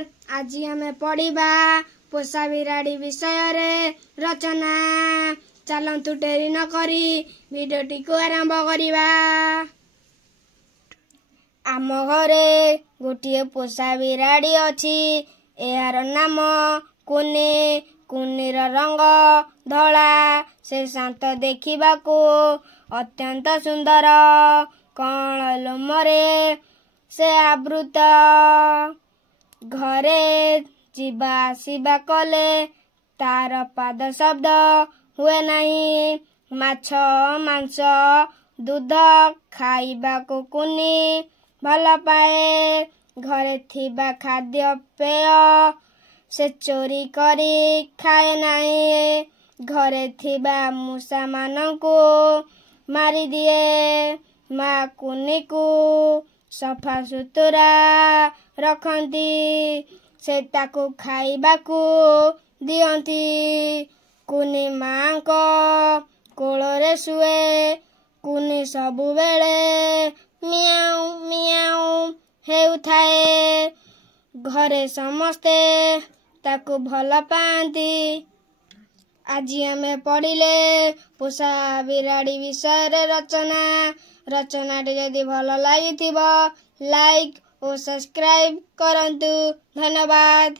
नमस्कार। आज आम पढ़ा पोषा बिराड़ी विषय रे रचना। चलतु डेरी न करी भिडियोटी को आरंभ करिबा। आम घरे गोटे पोषा बिराड़ी अछि। एहार नाम कुनी। कुनीर रंग धला। से शांत देखिबाकू अत्यंत सुंदर। कण लोमरे से आवृत। घरे जीवा आसिबा कले तार पाद शब्द हुए नहीं। माछ मांस दूध खाइबाकू कुनी भल पाए। घरे थिबा खाद्य पेय से चोरी करी खाए नहीं। घरे थिबा मूषा मानंकू मारी दिए। माँ कुनी को सफा सुतुरा रखती। से ताकू खाइबाकू दियंती। कुनी माँ को कोଳରେ शुए। कुनी सबुबेले मियाऊ मियाऊ हेउथाए। घरे समस्ते ताकू भल पाती। आज आमे पढ़िले पोषा बिराड़ी विषय रे रचना। रचनाटी जदि भल लागिथिबो लाइक और सब्सक्राइब करंतु। धन्यवाद।